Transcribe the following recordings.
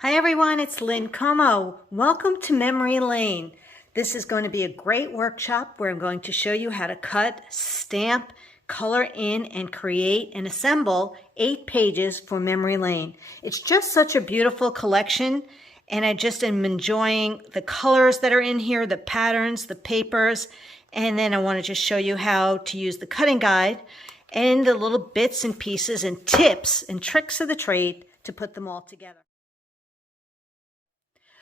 Hi everyone, it's Lynn Como. Welcome to Memory Lane. This is going to be a great workshop where I'm going to show you how to cut, stamp, color in, and create and assemble 8 pages for Memory Lane. It's just such a beautiful collection, and I just am enjoying the colors that are in here, the patterns, the papers, and then I want to just show you how to use the cutting guide and the little bits and pieces and tips and tricks of the trade to put them all together.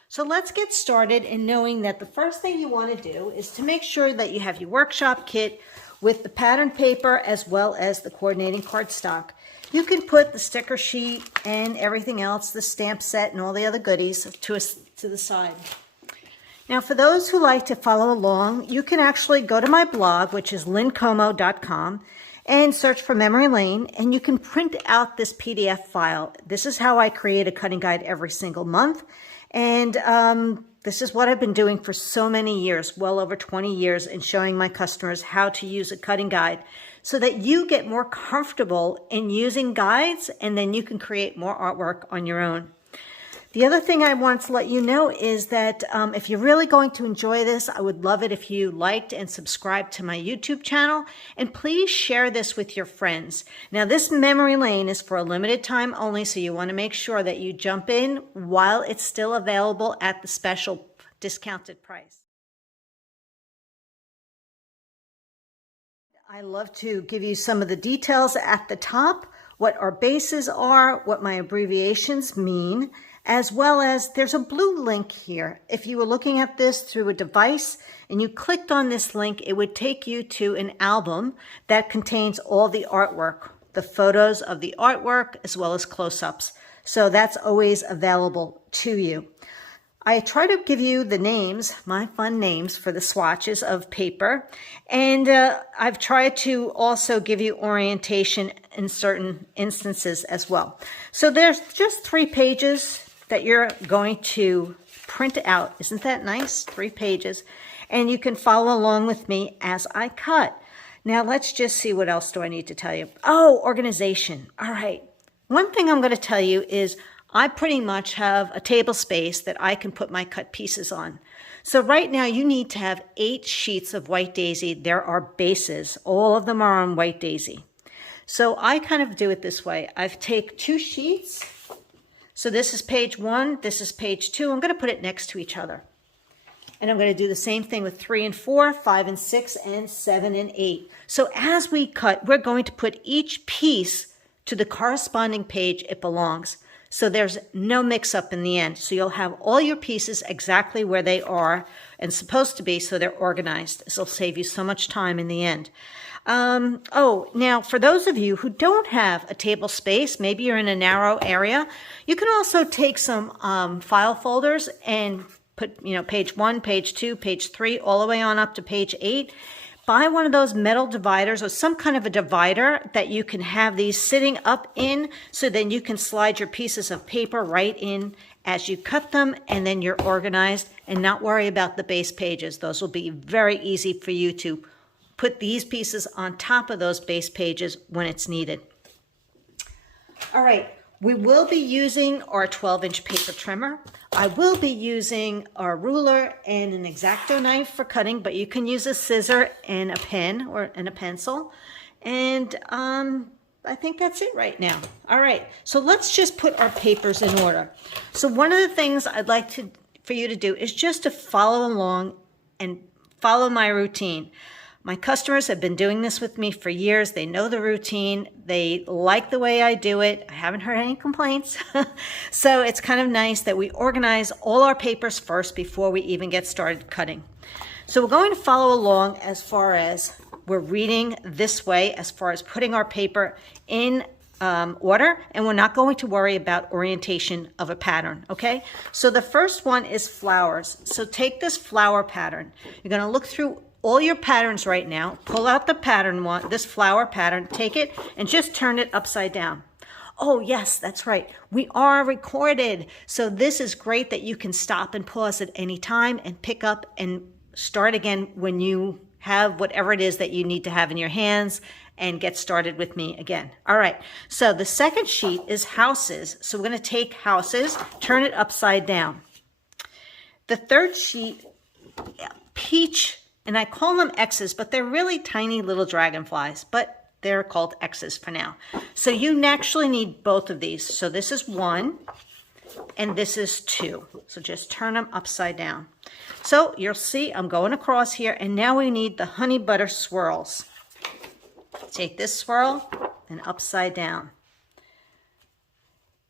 So let's get started in knowing that the first thing you want to do is to make sure that you have your workshop kit with the pattern paper as well as the coordinating cardstock. You can put the sticker sheet and everything else, the stamp set and all the other goodies to the side. Now for those who like to follow along, you can actually go to my blog, which is lynncomo.com, and search for Memory Lane, and you can print out this PDF file. This is how I create a cutting guide every single month. And this is what I've been doing for so many years, well over 20 years, in showing my customers how to use a cutting guide so that you get more comfortable in using guides, and then you can create more artwork on your own. The other thing I want to let you know is that if you're really going to enjoy this, I would love it if you liked and subscribed to my YouTube channel, and please share this with your friends. Now this Memory Lane is for a limited time only, so you want to make sure that you jump in while it's still available at the special discounted price. I love to give you some of the details at the top, what our bases are, what my abbreviations mean, as well as there's a blue link here. If you were looking at this through a device and you clicked on this link, it would take you to an album that contains all the artwork, the photos of the artwork, as well as close-ups. So that's always available to you. I try to give you the names, my fun names for the swatches of paper, and I've tried to also give you orientation in certain instances as well. So there's just 3 pages that you're going to print out. Isn't that nice? 3 pages. And you can follow along with me as I cut. Now let's just see, what else do I need to tell you? Oh, organization. All right. One thing I'm going to tell you is I pretty much have a table space that I can put my cut pieces on. So right now you need to have 8 sheets of white daisy. There are bases. All of them are on white daisy. So I kind of do it this way. I take 2 sheets. So this is page 1, this is page 2. I'm going to put it next to each other. And I'm going to do the same thing with 3 and 4, 5 and 6, and 7 and 8. So as we cut, we're going to put each piece to the corresponding page it belongs. So there's no mix-up in the end. So you'll have all your pieces exactly where they are and supposed to be, so they're organized. This will save you so much time in the end. Now for those of you who don't have a table space, maybe you're in a narrow area, you can also take some file folders and put, page 1, page 2, page 3, all the way on up to page 8. Buy one of those metal dividers or some kind of a divider that you can have these sitting up in, so then you can slide your pieces of paper right in as you cut them, and then you're organized and not worry about the base pages. Those will be very easy for you to put these pieces on top of those base pages when it's needed. All right, we will be using our 12-inch paper trimmer. I will be using our ruler and an Exacto knife for cutting, but you can use a scissor and a pen and a pencil. And I think that's it right now. All right, so let's just put our papers in order. So one of the things I'd like for you to do is just to follow along and follow my routine. My customers have been doing this with me for years. They know the routine. They like the way I do it. I haven't heard any complaints. So it's kind of nice that we organize all our papers first before we even get started cutting. So we're going to follow along as far as we're reading this way, as far as putting our paper in order, and we're not going to worry about orientation of a pattern, okay? So the first one is flowers. So take this flower pattern. You're going to look through all your patterns right now, pull out the pattern one, this flower pattern, take it and just turn it upside down. Oh yes, that's right. We are recorded. So this is great that you can stop and pause at any time and pick up and start again when you have whatever it is that you need to have in your hands and get started with me again. All right, so the second sheet is houses. So we're going to take houses, turn it upside down. The third sheet, peach, and I call them X's, but they're really tiny little dragonflies, but they're called X's for now. So you actually need both of these. So this is 1 and this is 2. So just turn them upside down. So you'll see I'm going across here, and now we need the honey butter swirls. Take this swirl and upside down.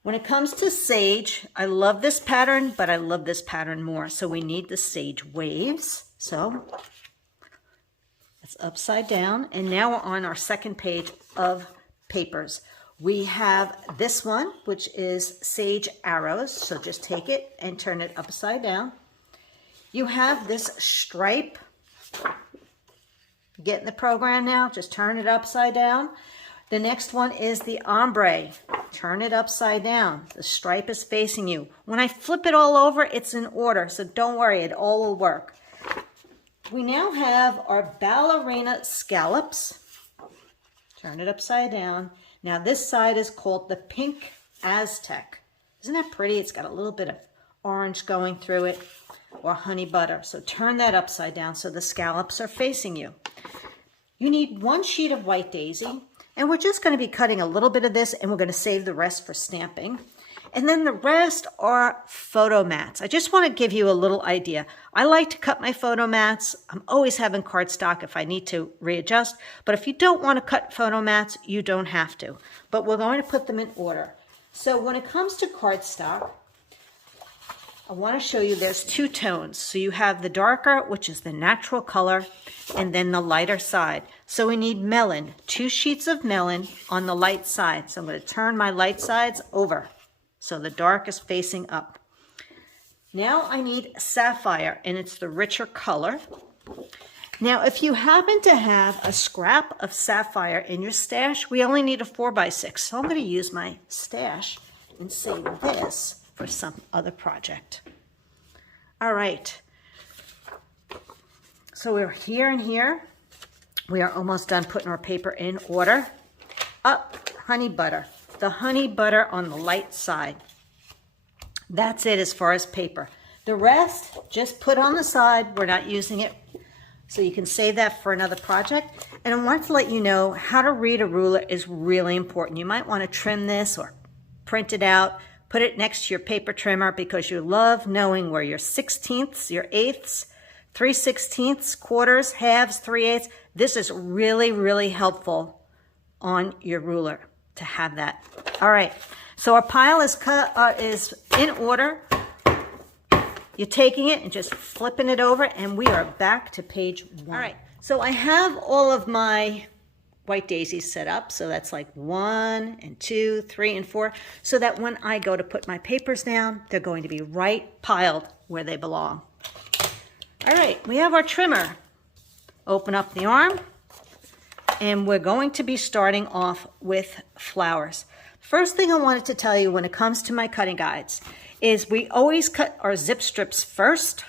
When it comes to sage, I love this pattern, but I love this pattern more. So we need the sage waves. So it's upside down. And now we're on our second page of papers. We have this one, which is sage arrows. So just take it and turn it upside down. You have this stripe. Get in the program now. Just turn it upside down. The next one is the ombre. Turn it upside down. The stripe is facing you. When I flip it all over, it's in order. So don't worry, it all will work. We now have our ballerina scallops. Turn it upside down. Now this side is called the pink Aztec. Isn't that pretty? It's got a little bit of orange going through it, or honey butter. So turn that upside down so the scallops are facing you. You need 1 sheet of white daisy, and we're just going to be cutting a little bit of this, and we're going to save the rest for stamping. And then the rest are photo mats. I just want to give you a little idea. I like to cut my photo mats. I'm always having cardstock if I need to readjust. But if you don't want to cut photo mats, you don't have to. But we're going to put them in order. So when it comes to cardstock, I want to show you there's 2 tones. So you have the darker, which is the natural color, and then the lighter side. So we need melon, 2 sheets of melon on the light side. So I'm going to turn my light sides over. So the dark is facing up. Now I need sapphire, and it's the richer color. Now, if you happen to have a scrap of sapphire in your stash, we only need a 4x6. So I'm going to use my stash and save this for some other project. All right. So we're here and here. We are almost done putting our paper in order. Up, honey butter. The honey butter on the light side. That's it as far as paper. The rest, just put on the side. We're not using it. So you can save that for another project. And I want to let you know how to read a ruler is really important. You might want to trim this or print it out. Put it next to your paper trimmer because you love knowing where your 1/16ths, your 1/8ths, 3/16ths, quarters, halves, 3/8. This is really, really helpful on your ruler to have that. All right, so our pile is in order. You're taking it and just flipping it over, and we are back to page 1. All right, so I have all of my white daisies set up. So that's like 1 and 2, 3 and 4, so that when I go to put my papers down, they're going to be right piled where they belong. All right, we have our trimmer. Open up the arm, and we're going to be starting off with flowers. First thing I wanted to tell you when it comes to my cutting guides is we always cut our zip strips first,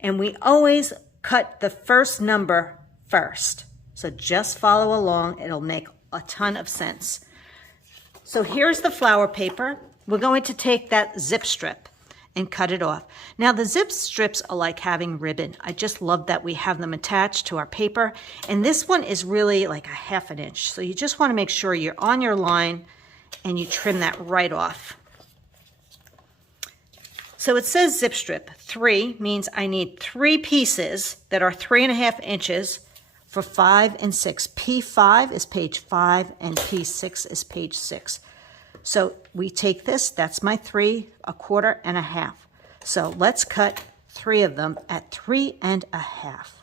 and we always cut the first number first. So just follow along. It'll make a ton of sense. So here's the flower paper. We're going to take that zip strip and cut it off. Now the zip strips are like having ribbon. I just love that we have them attached to our paper. And this one is really like a 1/2 inch. So you just want to make sure you're on your line and you trim that right off. So it says zip strip. 3 means I need 3 pieces that are 3.5 inches for 5 and 6. P5 is page 5 and P6 is page 6. So we take this, that's my 3, 1/4 and 1/2. So let's cut 3 of them at 3.5.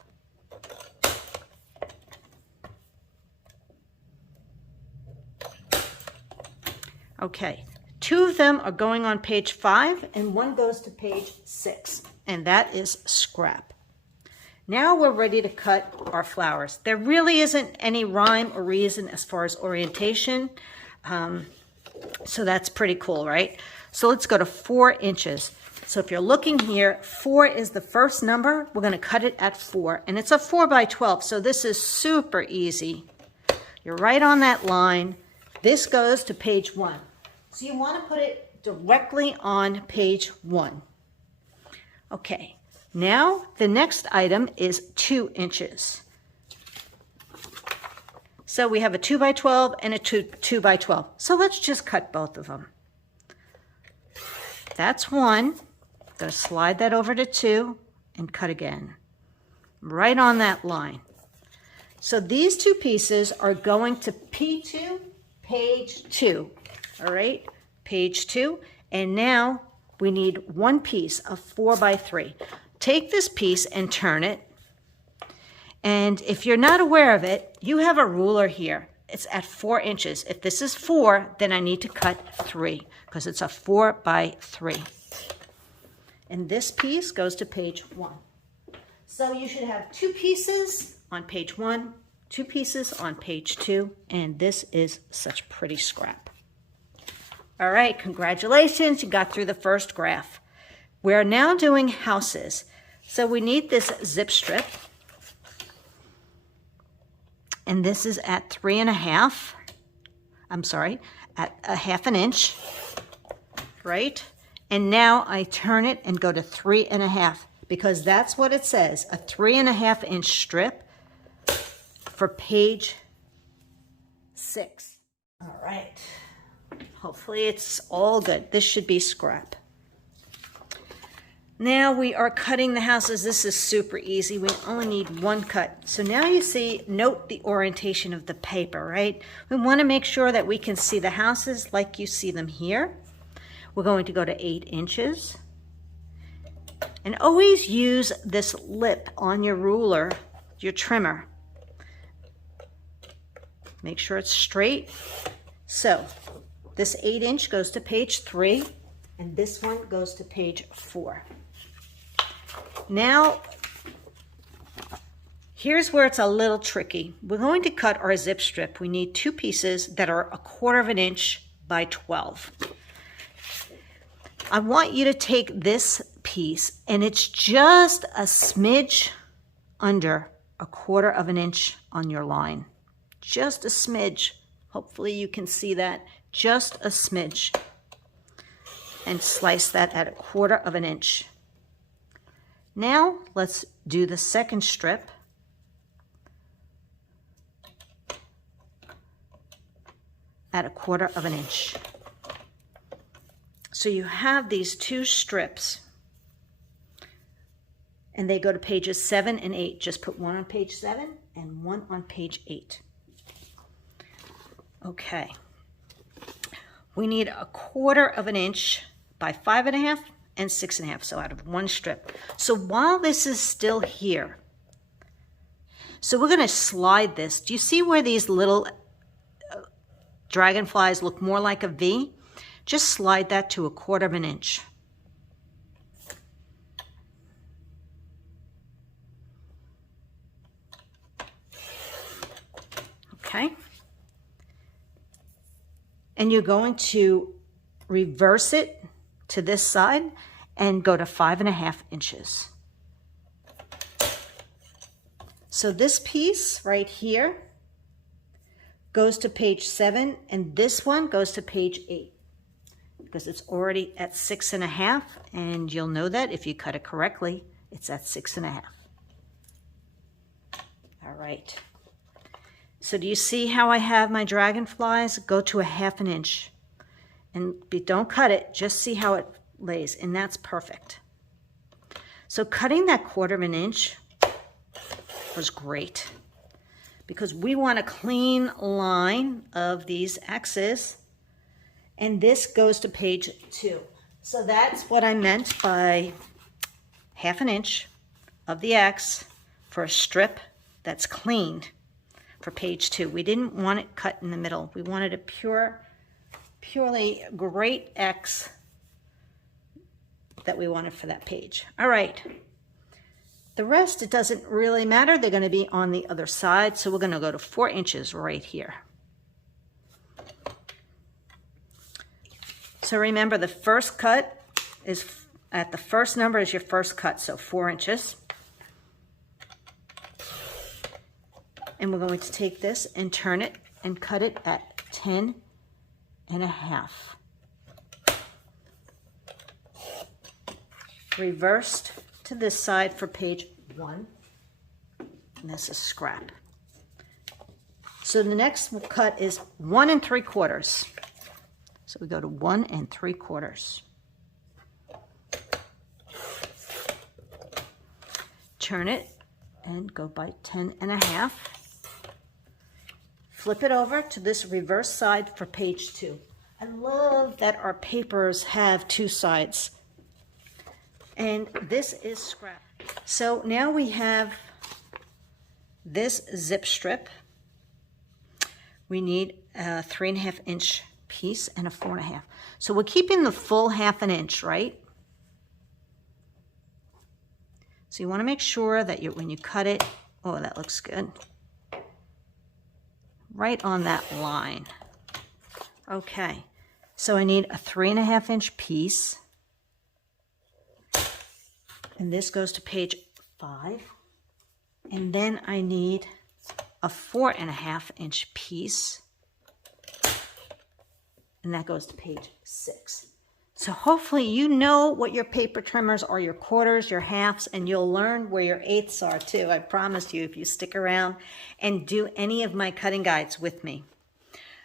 Okay, 2 of them are going on page 5 and 1 goes to page 6, and that is scrap. Now we're ready to cut our flowers. There really isn't any rhyme or reason as far as orientation. So that's pretty cool, right? So let's go to 4 inches. So if you're looking here, 4 is the first number. We're going to cut it at 4, and it's a 4 by 12. So this is super easy You're right on that line. This goes to page 1. So you want to put it directly on page 1. Okay, now the next item is 2 inches. So we have a 2 by 12 and a 2 by 12. So let's just cut both of them. That's 1. I'm going to slide that over to 2 and cut again. Right on that line. So these 2 pieces are going to P2, page 2. All right, page 2. And now we need 1 piece of 4 by 3. Take this piece and turn it. And if you're not aware of it, you have a ruler here. It's at 4 inches. If this is 4, then I need to cut 3 because it's a 4 by 3. And this piece goes to page 1. So you should have 2 pieces on page 1, 2 pieces on page 2, and this is such pretty scrap. All right, congratulations, you got through the first graph. We're now doing houses. So we need this zip strip. And this is at 3.5. I'm sorry, at 1/2 inch, right? And now I turn it and go to 3.5 because that's what it says, a 3.5 inch strip for page 6. All right, hopefully it's all good. This should be scrap. Now we are cutting the houses. This is super easy. We only need 1 cut. So now you see, note the orientation of the paper, right? We want to make sure that we can see the houses like you see them here. We're going to go to 8 inches. And always use this lip on your ruler, your trimmer. Make sure it's straight. So this 8 inch goes to page 3, and this one goes to page 4. Now, here's where it's a little tricky. We're going to cut our zip strip. We need 2 pieces that are 1/4 inch by 12. I want you to take this piece, and it's just a smidge under 1/4 inch on your line. Just a smidge. Hopefully you can see that. Just a smidge. And slice that at 1/4 inch. Now let's do the second strip. At 1/4 inch. So you have these 2 strips and they go to pages 7 and 8. Just put 1 on page 7 and 1 on page 8. Okay. We need 1/4 inch by 5.5 and 6.5, so out of 1 strip. So while this is still here, so we're going to slide this. Do you see where these little dragonflies look more like a V? Just slide that to 1/4 inch. Okay. And you're going to reverse it to this side and go to 5.5 inches. So this piece right here goes to page 7, and this one goes to page 8 because it's already at 6.5, and you'll know that if you cut it correctly, it's at 6.5. All right. So do you see how I have my dragonflies? Go to 1/2 inch. And don't cut it, just see how it lays, and that's perfect. So cutting that 1/4 inch was great because we want a clean line of these X's, and this goes to page 2. So that's what I meant by 1/2 inch of the X for a strip that's cleaned for page 2. We didn't want it cut in the middle. We wanted a purely great X that we wanted for that page. All right. The rest, it doesn't really matter. They're going to be on the other side. So we're going to go to 4 inches right here. So remember, the first cut is at the first number is your first cut. So 4 inches. And we're going to take this and turn it and cut it at 10.5. Reversed to this side for page 1. And this is scrap. So the next cut is 1 3/4. So we go to 1 3/4. Turn it and go by 10.5. Flip it over to this reverse side for page 2. I love that our papers have 2 sides. And this is scrap. So now we have this zip strip. We need a 3.5 inch piece and a 4.5. So we're keeping the full 1/2 inch, right? So you want to make sure that when you cut it, oh, that looks good. Right on that line. Okay, so I need a 3.5 inch piece. And this goes to page 5. And then I need a 4.5 inch piece. And that goes to page 6. So hopefully you know what your paper trimmers are, your quarters, your halves, and you'll learn where your eighths are too. I promise you, if you stick around and do any of my cutting guides with me.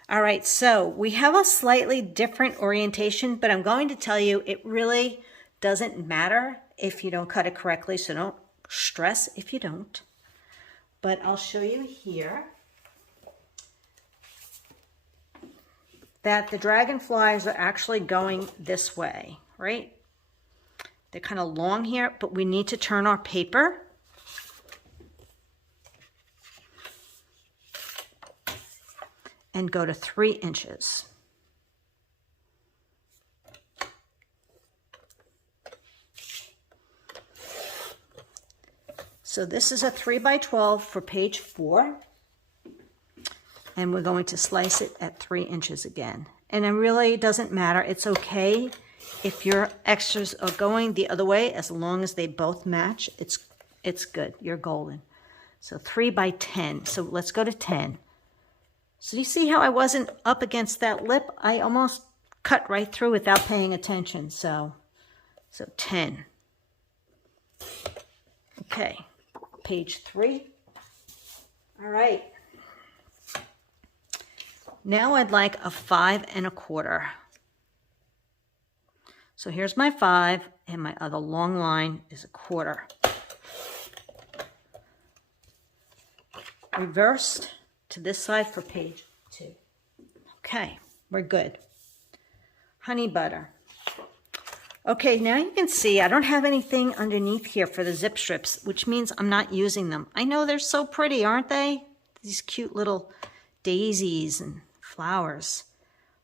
All right, so we have a slightly different orientation, but I'm going to tell you it really doesn't matter if you don't cut it correctly, so don't stress if you don't. But I'll show you here that the dragonflies are actually going this way, right? They're kind of long here, but we need to turn our paper. And go to 3 inches. So this is a 3x12 for page 4. And we're going to slice it at 3 inches again. And it really doesn't matter. It's okay if your extras are going the other way, as long as they both match. It's good. You're golden. So 3x10. So let's go to 10. So you see how I wasn't up against that lip? I almost cut right through without paying attention. So 10. Okay, page 3. All right. Now I'd like a 5 1/4. So here's my 5, and my other long line is 1/4. Reversed to this side for page 2. Okay, we're good. Honey butter. Okay, now you can see I don't have anything underneath here for the zip strips, which means I'm not using them. I know they're so pretty, aren't they? These cute little daisies and flowers.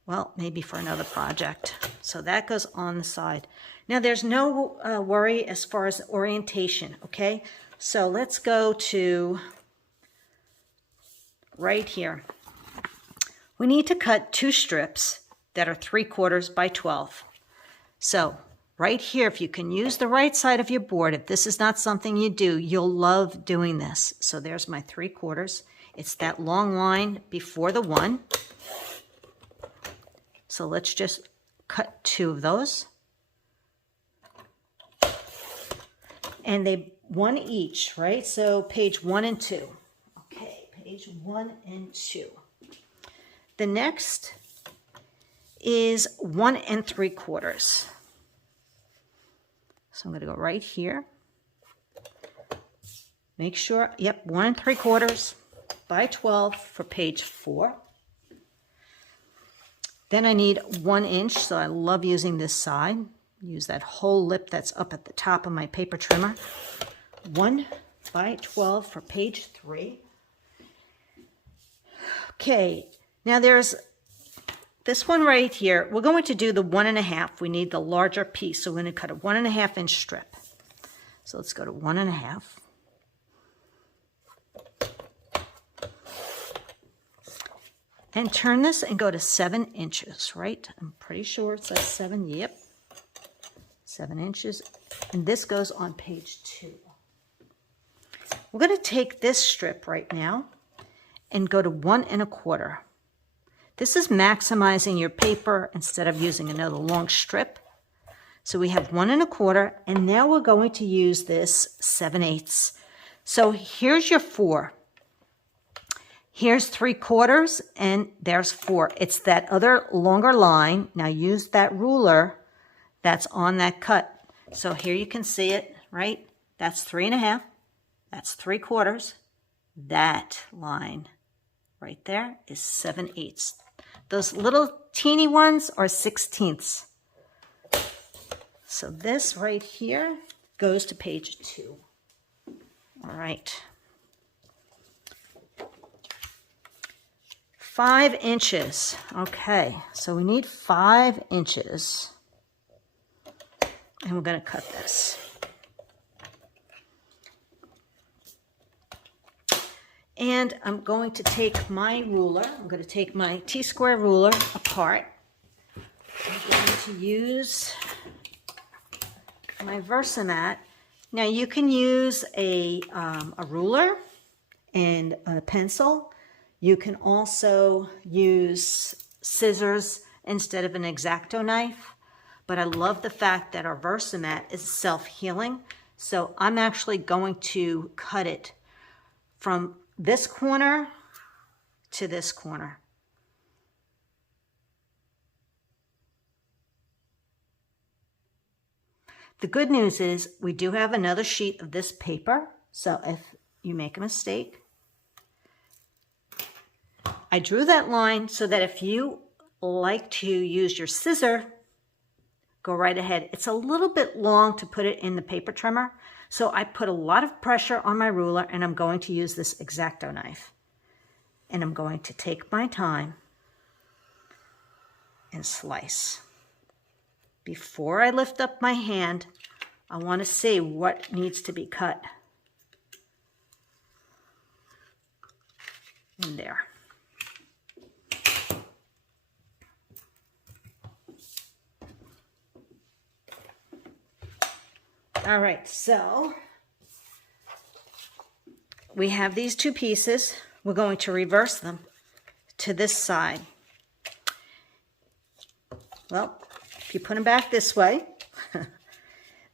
Well, maybe for another project. So that goes on the side. Now there's no worry as far as orientation, okay? So let's go to right here. We need to cut 2 strips that are 3/4 by 12. So right here, if you can use the right side of your board, if this is not something you do, you'll love doing this. So there's my 3/4. It's that long line before the 1. So let's just cut 2 of those. And they 1 each, right? So page 1 and 2. Okay, page 1 and 2. The next is 1 3/4. So I'm going to go right here. Make sure, yep, 1 3/4 by 12 for page 4. Then I need 1 inch, so I love using this side. Use that whole lip that's up at the top of my paper trimmer. 1 by 12 for page 3. Okay, now there's this one right here. We're going to do the 1 1/2. We need the larger piece, so we're going to cut a 1 1/2 inch strip. So let's go to 1 1/2. And turn this and go to 7 inches, right? I'm pretty sure it says 7, yep. 7 inches. And this goes on page 2. We're going to take this strip right now, and go to 1 1/4. This is maximizing your paper instead of using another long strip. So we have 1 1/4, and now we're going to use this 7/8. So here's your 4. Here's 3/4, and there's 4. It's that other longer line. Now use that ruler that's on that cut. So here you can see it, right? That's 3 1/2. That's 3/4. That line right there is 7/8. Those little teeny ones are 16ths. So this right here goes to page 2. All right. 5 inches. Okay, so we need 5 inches. And we're going to cut this. And I'm going to take my ruler. I'm going to take my T-square ruler apart. I'm going to use my Versamat. Now you can use a ruler and a pencil. You can also use scissors instead of an Exacto knife. But I love the fact that our Versamat is self-healing. So I'm actually going to cut it from this corner to this corner. The good news is we do have another sheet of this paper. So if you make a mistake, I drew that line so that if you like to use your scissor, go right ahead. It's a little bit long to put it in the paper trimmer. So I put a lot of pressure on my ruler, and I'm going to use this Exacto knife. And I'm going to take my time and slice. Before I lift up my hand, I want to see what needs to be cut. In there. All right, so we have these 2 pieces. We're going to reverse them to this side. Well, if you put them back this way,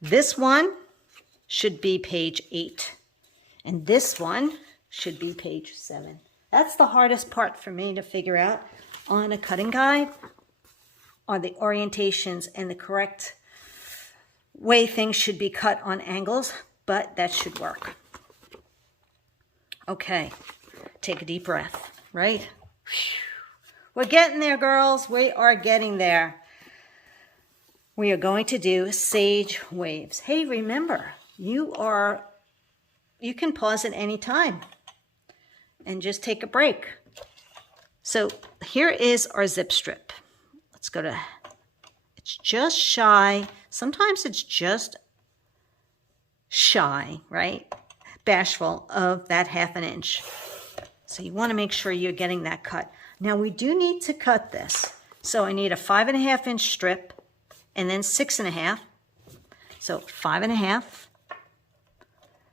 this one should be page 8, and this one should be page 7. That's the hardest part for me to figure out on a cutting guide, are the orientations and the correct way things should be cut on angles, but that should work. Okay, take a deep breath, right? We're getting there, girls. We are getting there. We are going to do sage waves. Hey, remember, you can pause at any time and just take a break. So here is our zip strip. Let's go to, it's just shy. Sometimes it's just shy, right? Bashful of that 1/2 inch. So you want to make sure you're getting that cut. Now we do need to cut this. So I need a 5 1/2 inch strip and then 6 1/2. So 5 1/2.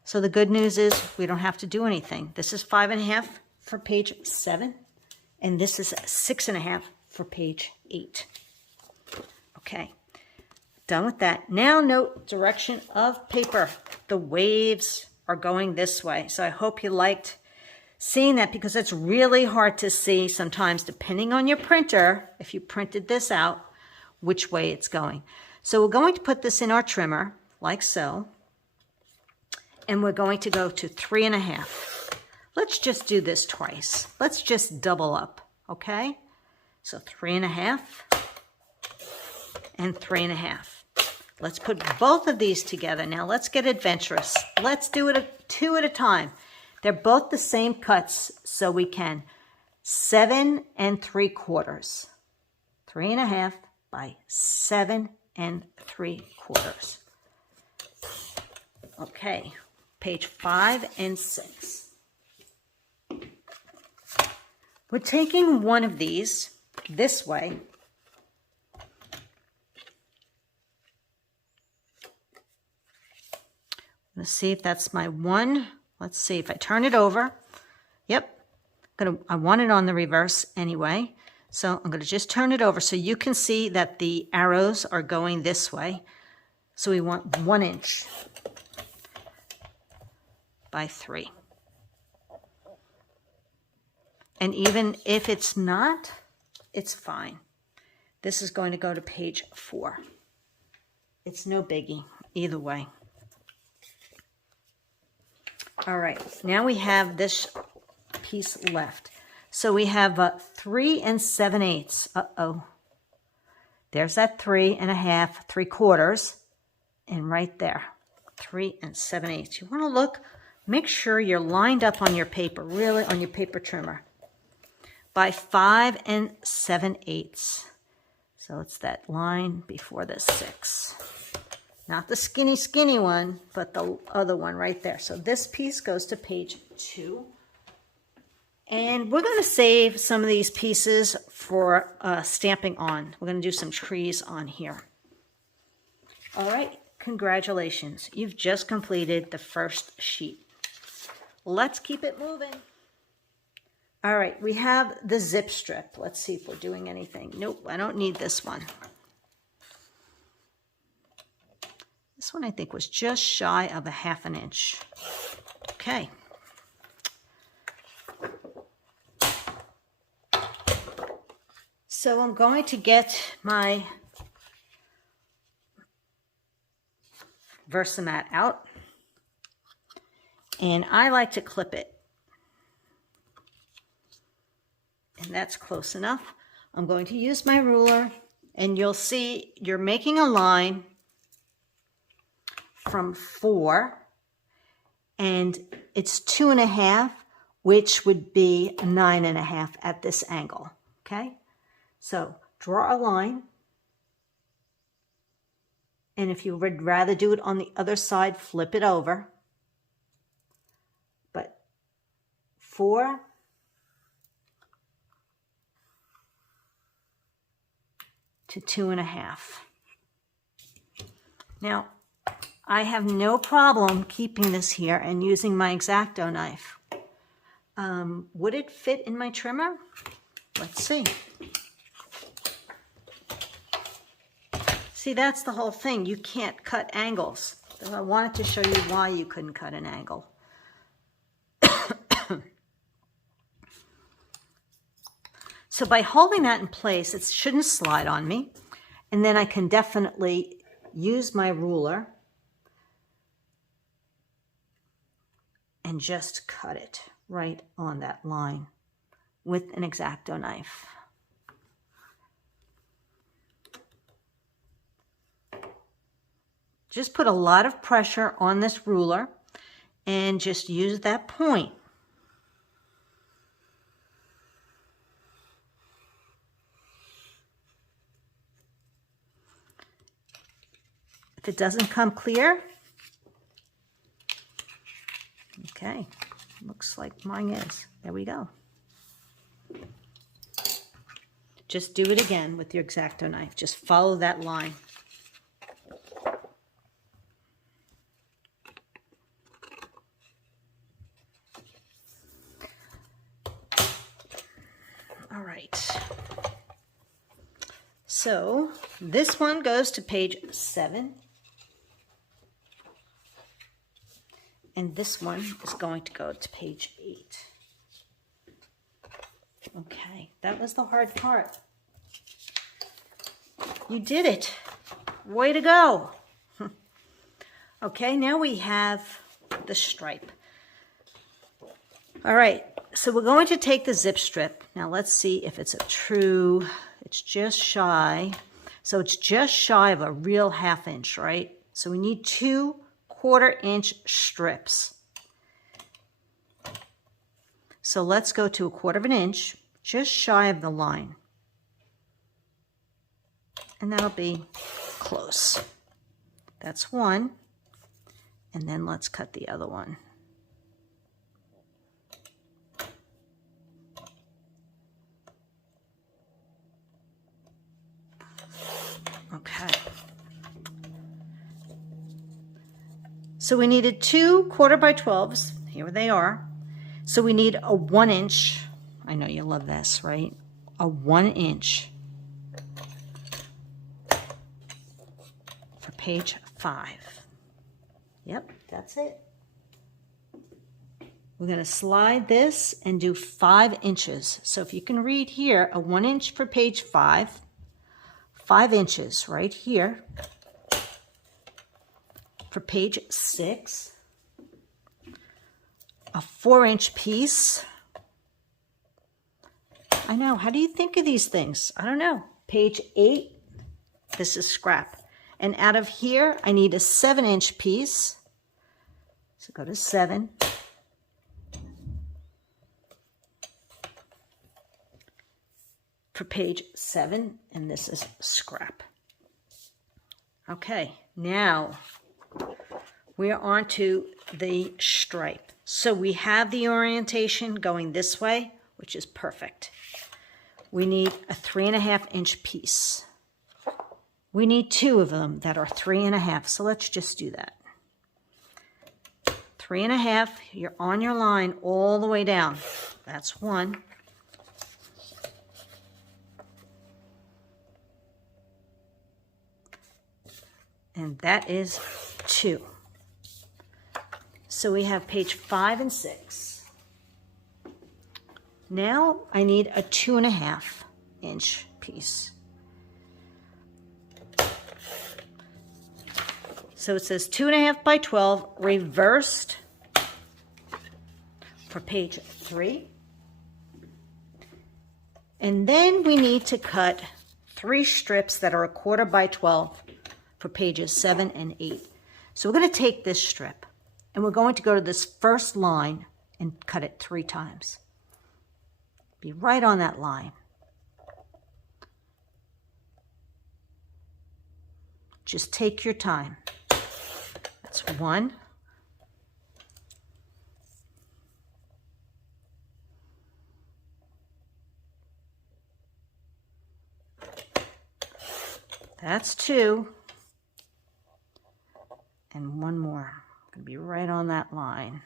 So the good news is we don't have to do anything. This is 5 1/2 for page 7. And this is 6 1/2 for page 8. Okay. Done with that. Now note direction of paper. The waves are going this way. So I hope you liked seeing that, because it's really hard to see sometimes, depending on your printer, if you printed this out, which way it's going. So we're going to put this in our trimmer, like so. And we're going to go to 3 1/2. Let's just do this twice. Let's just double up, okay? So 3 1/2 and 3 1/2. Let's put both of these together. Now let's get adventurous. Let's do it 2 at a time. They're both the same cuts, so we can 7 3/4. 3 1/2 by 7 3/4. Okay, page 5 and 6. We're taking one of these this way. Let's see if that's my one. Let's see if I turn it over. Yep. I want it on the reverse anyway. So I'm going to just turn it over so you can see that the arrows are going this way. So we want 1 inch by 3. And even if it's not, it's fine. This is going to go to page 4. It's no biggie either way. All right, now we have this piece left. So we have 3 7/8. Uh-oh. There's that 3 1/2, 3/4, and right there, 3 7/8. You want to look, make sure you're lined up on your paper, really on your paper trimmer, by 5 7/8. So it's that line before the 6. Not the skinny one, but the other one right there. So this piece goes to page 2. And we're going to save some of these pieces for stamping on. We're going to do some trees on here. All right, congratulations. You've just completed the first sheet. Let's keep it moving. All right, we have the zip strip. Let's see if we're doing anything. Nope, I don't need this one. This one I think was just shy of a 1/2 inch. Okay. So I'm going to get my Versamat out, and I like to clip it. And that's close enough. I'm going to use my ruler, and you'll see you're making a line from 4, and it's 2 1/2, which would be 9 1/2 at this angle. Okay, so draw a line, and if you would rather do it on the other side, flip it over. But 4 to 2 1/2. Now, I have no problem keeping this here and using my Exacto knife. Would it fit in my trimmer? Let's see. See, that's the whole thing. You can't cut angles. So I wanted to show you why you couldn't cut an angle. So by holding that in place, it shouldn't slide on me. And then I can definitely use my ruler and just cut it right on that line with an Exacto knife. Just put a lot of pressure on this ruler and just use that point. If it doesn't come clear, okay, looks like mine is. There we go. Just do it again with your Exacto knife. Just follow that line. All right. So this one goes to page 7. And this one is going to go to page 8. Okay, that was the hard part. You did it. Way to go. Okay, now we have the stripe. All right, so we're going to take the zip strip. Now let's see if it's a true, it's just shy. So it's just shy of a real 1/2 inch, right? So we need 2 1/4 inch strips. So let's go to 1/4 inch, just shy of the line. And that'll be close. That's one. And then let's cut the other one. Okay. So we needed 2 1/4 by 12s. Here they are. So we need a 1 inch I know you love this, right? A 1 inch for page 5. Yep, that's it. We're going to slide this and do 5 inches. So if you can read here, a 1 inch for page 5, 5 inches right here for page 6, a 4-inch piece. I know, how do you think of these things? I don't know. Page 8, this is scrap. And out of here, I need a 7-inch piece. So go to 7. For page 7, and this is scrap. Okay, now we are on to the stripe. So we have the orientation going this way, which is perfect. We need a 3.5-inch piece. We need 2 of them that are 3.5, so let's just do that. 3.5, you're on your line all the way down. That's 1. And that is 2. So we have page 5 and 6. Now I need a 2.5-inch piece. So it says 2.5 by 12 reversed for page 3. And then we need to cut 3 strips that are 1/4 by 12 for pages 7 and 8. So we're going to take this strip and we're going to go to this first line and cut it 3 times. Be right on that line. Just take your time. That's 1. That's 2. And 1 more. Going to be right on that line.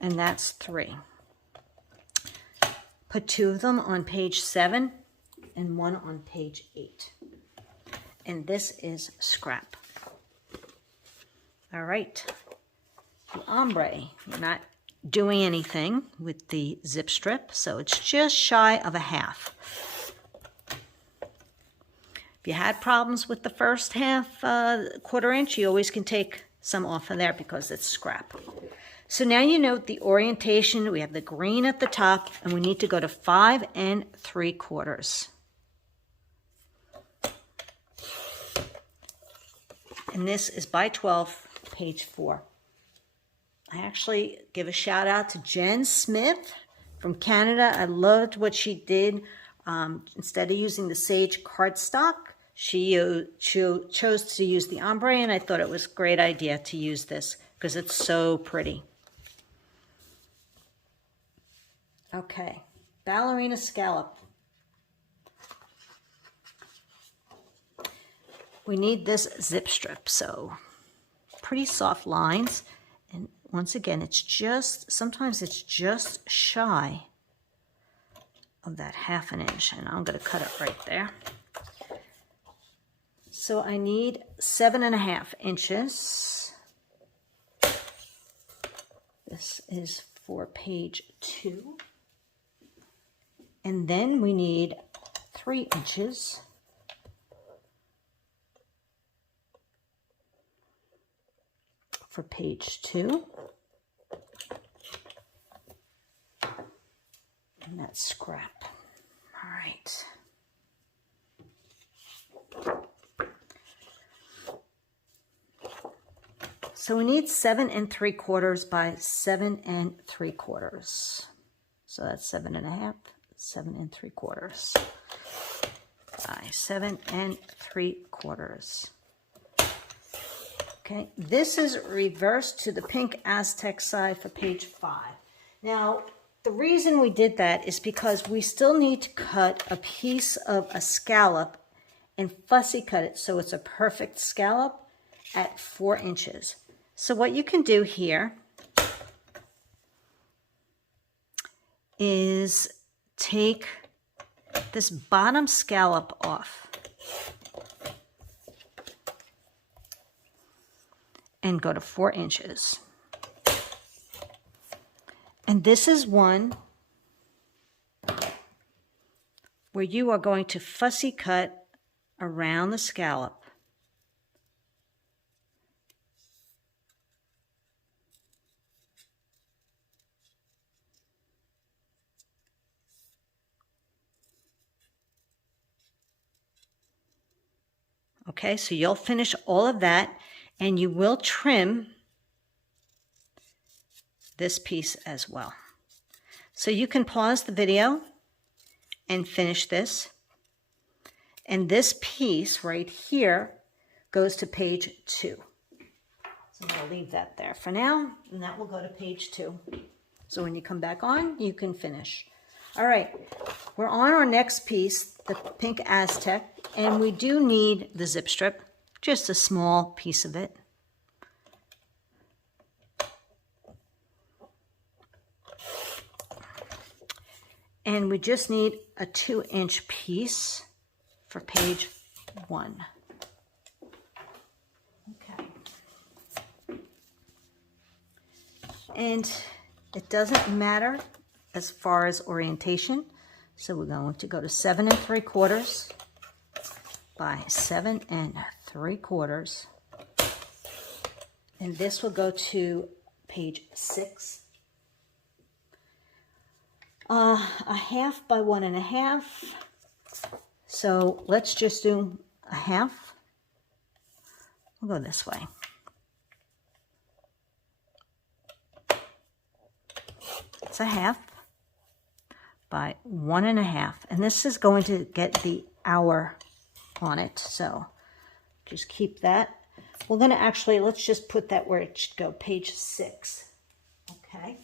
And that's 3. Put 2 of them on page 7 and 1 on page 8. And this is scrap. All right. The ombre, you're not doing anything with the zip strip, so it's just shy of a 1/2. If you had problems with the first half, 1/4 inch, you always can take some off of there because it's scrap. So now you note the orientation. We have the green at the top, and we need to go to 5 3/4. And this is by 12, page 4. I actually give a shout out to Jen Smith from Canada. I loved what she did. Instead of using the Sage cardstock, she chose to use the ombre, and I thought it was a great idea to use this because it's so pretty. Okay, ballerina scallop. We need this zip strip, so pretty soft lines. And once again, it's just, sometimes it's just shy of that 1/2 inch, and I'm going to cut it right there. So I need 7.5 inches. This is for page 2. And then we need 3 inches for page 2. And that's scrap. All right. So we need 7 3/4 by 7 3/4. So that's 7.5, 7 3/4 by 7 3/4. Okay, this is reversed to the pink Aztec side for page 5. Now, the reason we did that is because we still need to cut a piece of a scallop and fussy cut it so it's a perfect scallop at 4 inches. So what you can do here is take this bottom scallop off and go to 4 inches. And this is one where you are going to fussy cut around the scallop. Okay, so you'll finish all of that, and you will trim this piece as well. So you can pause the video and finish this. And this piece right here goes to page 2. So I'm going to leave that there for now, and that will go to page 2. So when you come back on, you can finish. All right, we're on our next piece, the pink Aztec, and we do need the zip strip, just a small piece of it. And we just need a 2-inch piece for page 1. Okay. And it doesn't matter as far as orientation. So we're going to go to 7 3/4 by 7 3/4. And this will go to page 6. A 1/2 by 1 1/2. So let's just do a 1/2. We'll go this way. It's a 1/2 by 1 1/2. And this is going to get the hour on it. So just keep that. We're going to actually, let's just put that where it should go, page 6. Okay.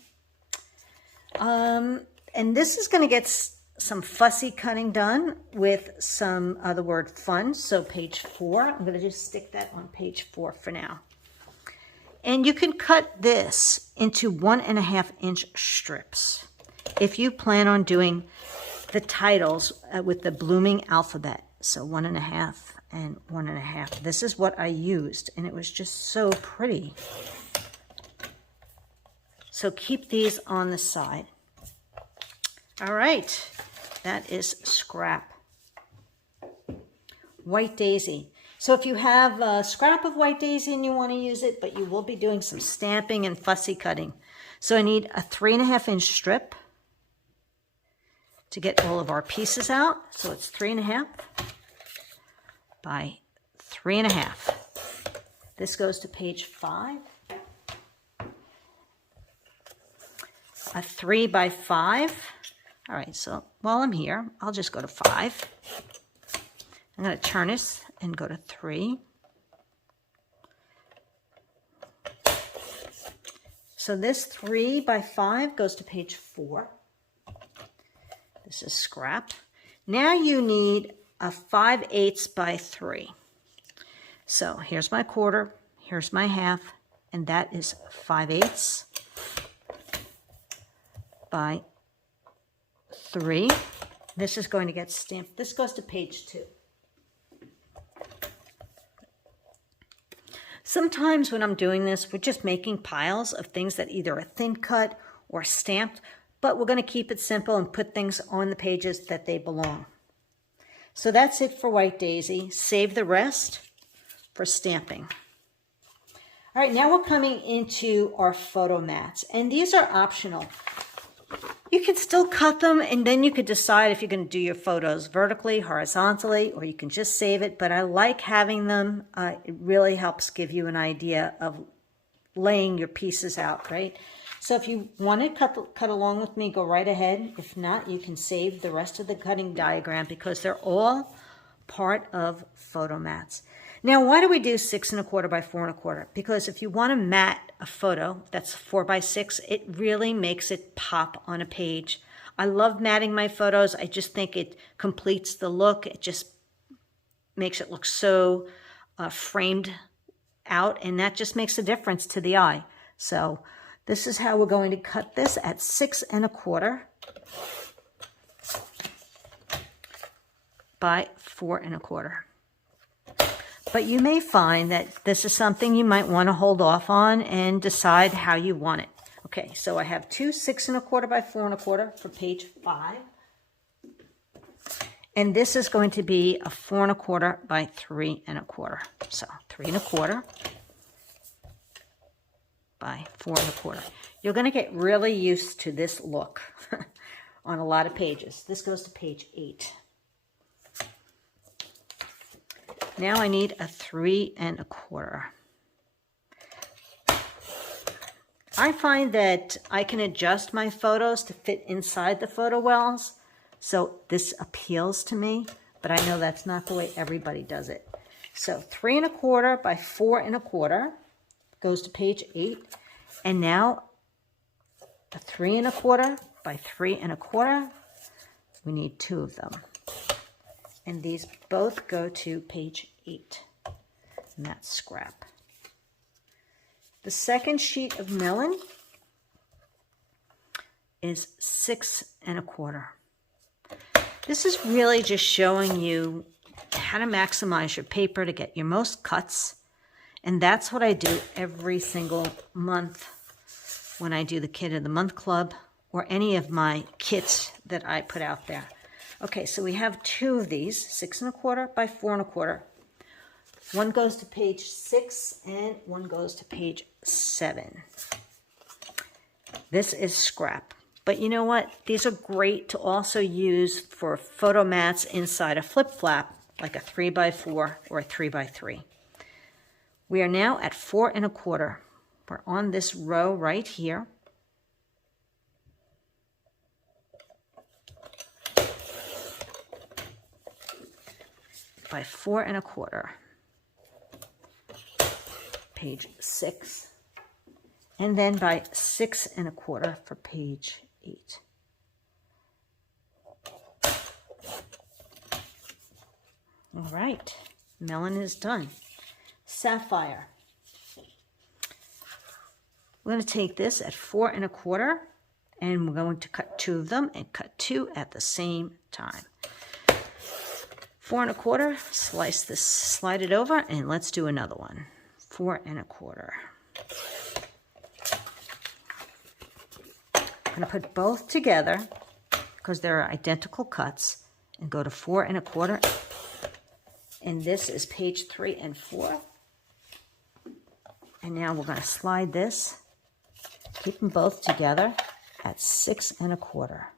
And this is going to get some fussy cutting done with some other word fun. So page 4, I'm going to just stick that on page 4 for now. And you can cut this into 1 1/2 inch strips if you plan on doing the titles with the blooming alphabet. So 1 1/2 and 1 1/2. This is what I used, and it was just so pretty. So keep these on the side. All right, that is scrap. White daisy. So if you have a scrap of white daisy and you want to use it, but you will be doing some stamping and fussy cutting. So I need a 3 1/2 inch strip to get all of our pieces out. So it's 3 1/2 by 3 1/2. This goes to page 5. A 3 by 5. All right, so while I'm here, I'll just go to 5. I'm going to turn this and go to 3. So this 3 by 5 goes to page 4. This is scrap. Now you need a 5/8 by 3. So here's my 1/4, here's my 1/2, and that is 5/8 by 3. This is going to get stamped. This goes to page 2. Sometimes when I'm doing this, we're just making piles of things that either are thin cut or stamped, but we're going to keep it simple and put things on the pages that they belong. So that's it for White Daisy. Save the rest for stamping. All right, now we're coming into our photo mats, and these are optional. You can still cut them, and then you could decide if you're going to do your photos vertically, horizontally, or you can just save it. But I like having them. It really helps give you an idea of laying your pieces out, right? So if you want to cut along with me, go right ahead. If not, you can save the rest of the cutting diagram because they're all part of photo mats. Now, why do we do 6 1/4 by 4 1/4? Because if you want to mat a photo that's 4 by 6, it really makes it pop on a page. I love matting my photos. I just think it completes the look. It just makes it look so framed out, and that just makes a difference to the eye. So this is how we're going to cut this at 6 1/4 by 4 1/4. But you may find that this is something you might want to hold off on and decide how you want it. Okay, so I have two 6 1/4 by 4 1/4 for page 5. And this is going to be a 4 1/4 by 3 1/4. So 3 1/4 by 4 1/4. You're going to get really used to this look on a lot of pages. This goes to page 8. Now I need a 3 1/4. I find that I can adjust my photos to fit inside the photo wells, so this appeals to me, but I know that's not the way everybody does it. So 3 1/4 by 4 1/4 goes to page 8, and now a 3 1/4 by 3 1/4. We need 2 of them. And these both go to page 8. And that's scrap. The second sheet of melon is 6 1/4. This is really just showing you how to maximize your paper to get your most cuts. And that's what I do every single month when I do the Kit of the Month Club or any of my kits that I put out there. Okay, so we have 2 of these, 6 1/4 by 4 1/4. One goes to page 6 and one goes to page 7. This is scrap. But you know what? These are great to also use for photo mats inside a flip flap, like a 3 by 4 or a 3 by 3. We are now at 4 1/4. We're on this row right here. By 4 1/4, page 6, and then by 6 1/4 for page 8. All right, melon is done. Sapphire. We're going to take this at 4 1/4, and we're going to cut 2 of them and cut 2 at the same time. 4 1/4, slice this, slide it over, and let's do another one. 4 1/4. I'm going to put both together because they're identical cuts and go to 4 1/4. And this is page 3 and 4. And now we're going to slide this, keep them both together at 6 1/4.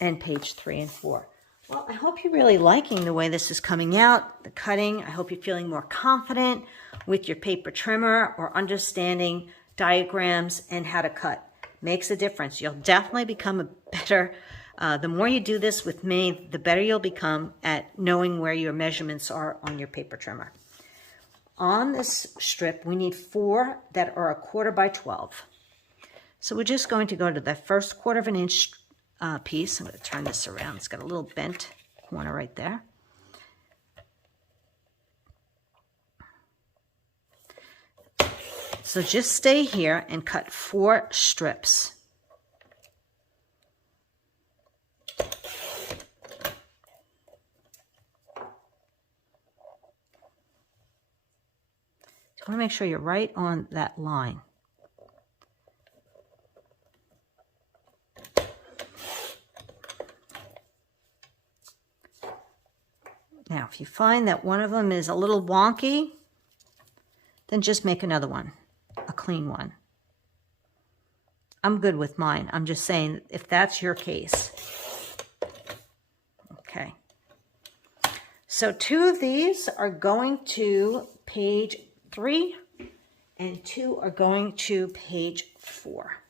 And page 3 and 4. Well, I hope you're really liking the way this is coming out, the cutting. I hope you're feeling more confident with your paper trimmer or understanding diagrams and how to cut. Makes a difference. You'll definitely become a better, the more you do this with me, the better you'll become at knowing where your measurements are on your paper trimmer. On this strip, we need 4 that are 1/4 by 12. So we're just going to go to the first 1/4 of an inch piece. I'm going to turn this around. It's got a little bent corner right there. So just stay here and cut 4 strips. So I want to make sure you're right on that line. Now, if you find that one of them is a little wonky, then just make another one, a clean one. I'm good with mine. I'm just saying if that's your case. Okay. So 2 of these are going to page 3 and 2 are going to page 4.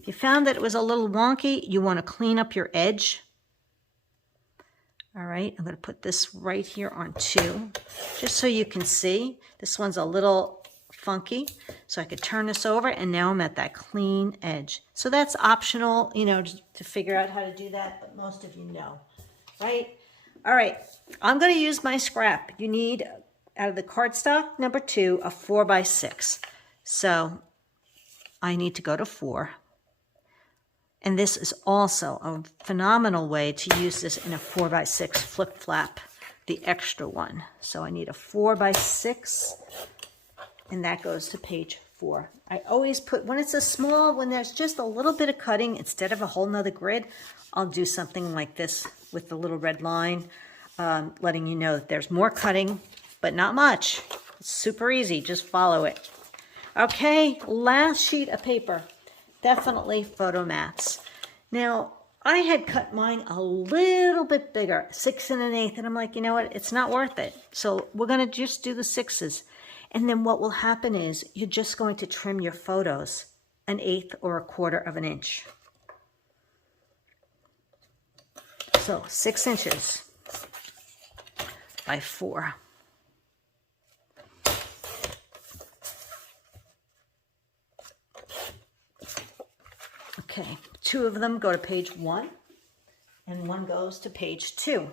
If you found that it was a little wonky, you want to clean up your edge. All right, I'm going to put this right here on 2, just so you can see. This one's a little funky, so I could turn this over, and now I'm at that clean edge. So that's optional, you know, to figure out how to do that, but most of you know, right? All right, I'm going to use my scrap. You need out of the cardstock number 2, a 4x6. So I need to go to 4. And this is also a phenomenal way to use this in a 4x6 flip flap, the extra one. So I need a 4x6, and that goes to page 4. I always put, when it's a small, when there's just a little bit of cutting, instead of a whole nother grid, I'll do something like this with the little red line, letting you know that there's more cutting, but not much. It's super easy, just follow it. Okay, last sheet of paper, definitely photo mats. Now, I had cut mine a little bit bigger, 6 1/8, and I'm like, you know what, it's not worth it. So we're gonna just do the 6s. And then what will happen is you're just going to trim your photos 1/8 or 1/4 of an inch. So 6 inches by 4. Okay, 2 of them go to page 1 and 1 goes to page 2.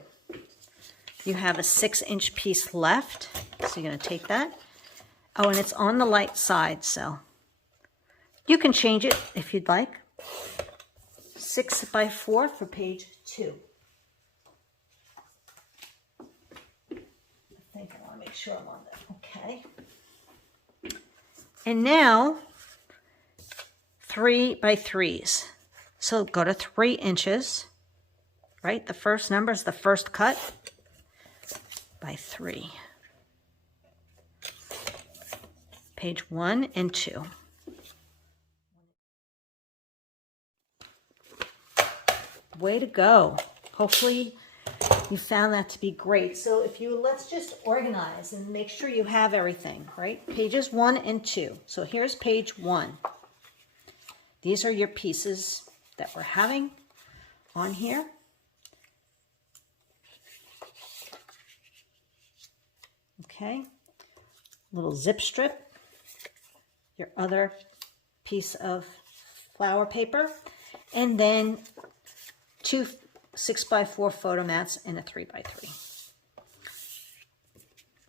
You have a 6-inch piece left, so you're going to take that. Oh, and it's on the light side, so you can change it if you'd like. 6 by 4 for page 2. I think I want to make sure I'm on that. Okay. And now 3 by 3s. So go to 3 inches, right? The first number is the first cut by 3. Page 1 and 2. Way to go. Hopefully you found that to be great. So if you, let's just organize and make sure you have everything, right? Pages 1 and 2. So here's page 1. These are your pieces that we're having on here. Okay. Little zip strip. Your other piece of flower paper, and then 2 6x4 photo mats and a 3x3.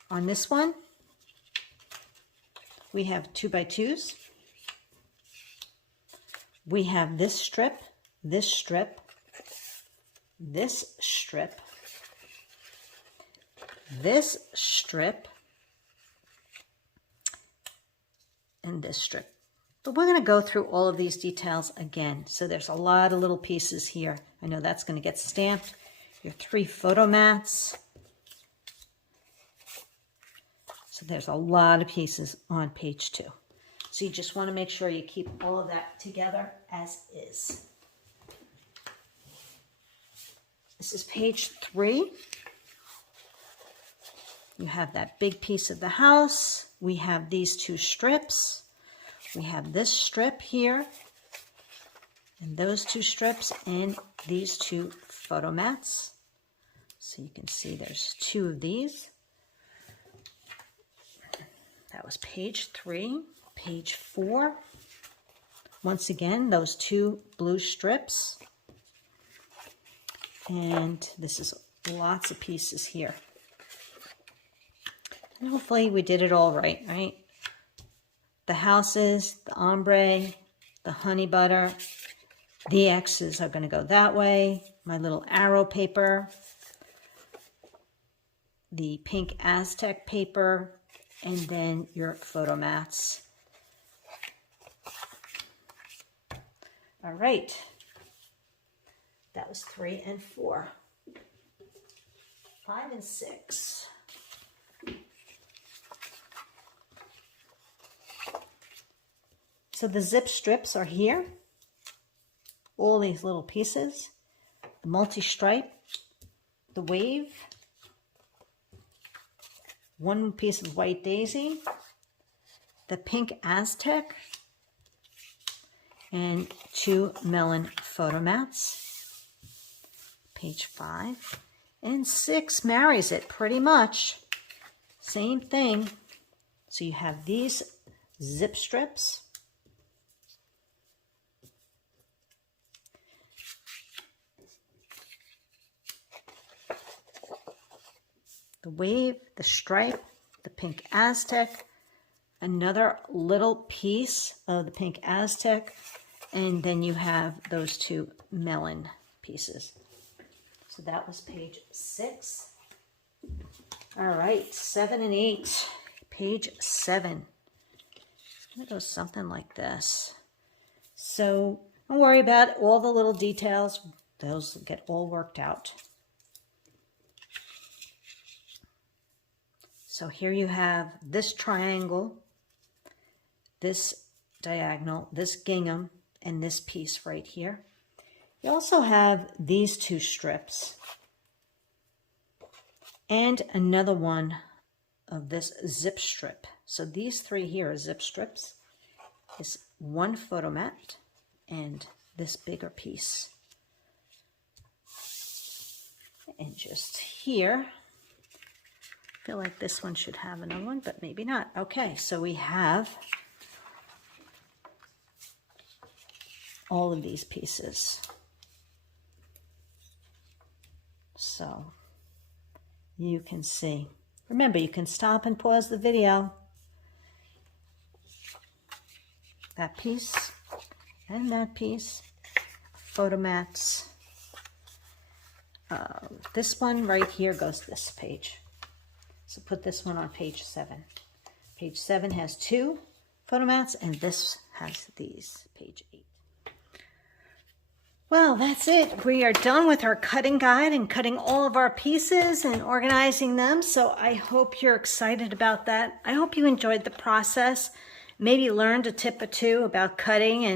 On this one, we have 2x2s. We have this strip, this strip, this strip, this strip, and this strip. But we're going to go through all of these details again. So there's a lot of little pieces here. I know that's going to get stamped. Your 3 photo mats. So there's a lot of pieces on page 2. So you just want to make sure you keep all of that together as is. This is page 3. You have that big piece of the house. We have these 2 strips. We have this strip here, and those 2 strips, and these 2 photo mats. So you can see there's 2 of these. That was page 3. Page 4. Once again, those 2 blue strips. And this is lots of pieces here. And hopefully we did it all right, right? The houses, the ombre, the honey butter, the X's are going to go that way. My little arrow paper, the pink Aztec paper, and then your photo mats. All right. That was 3 and 4. 5 and 6. So the zip strips are here. All these little pieces. The multi-stripe. The wave. 1 piece of white daisy. The pink Aztec. And 2 melon photo mats. Page 5. And 6 marries it pretty much. Same thing. So you have these zip strips. The wave, the stripe, the pink Aztec, another little piece of the pink Aztec, and then you have those two melon pieces. So that was page 6. All right, 7 and 8. Page 7. It's going to go something like this. So don't worry about all the little details. Those get all worked out. So here you have this triangle, this diagonal, this gingham, and this piece right here. You also have these two strips and another one of this zip strip. So these three here are zip strips. This one photo mat and this bigger piece. And just here, I feel like this one should have another one, but maybe not. Okay, so we have all of these pieces. So you can see. Remember, you can stop and pause the video. That piece and that piece. Photo mats. This one right here goes to this page. So put this one on page 7. Page 7 has 2 photo mats, and this has these, page 8. Well, that's it. We are done with our cutting guide and cutting all of our pieces and organizing them. So I hope you're excited about that. I hope you enjoyed the process. Maybe learned a tip or two about cutting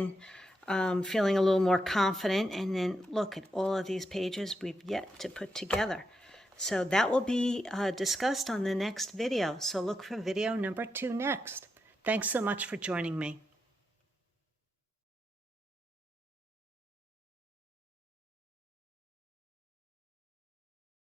and feeling a little more confident. And then look at all of these pages we've yet to put together. So that will be discussed on the next video. So look for video number 2 next. Thanks so much for joining me.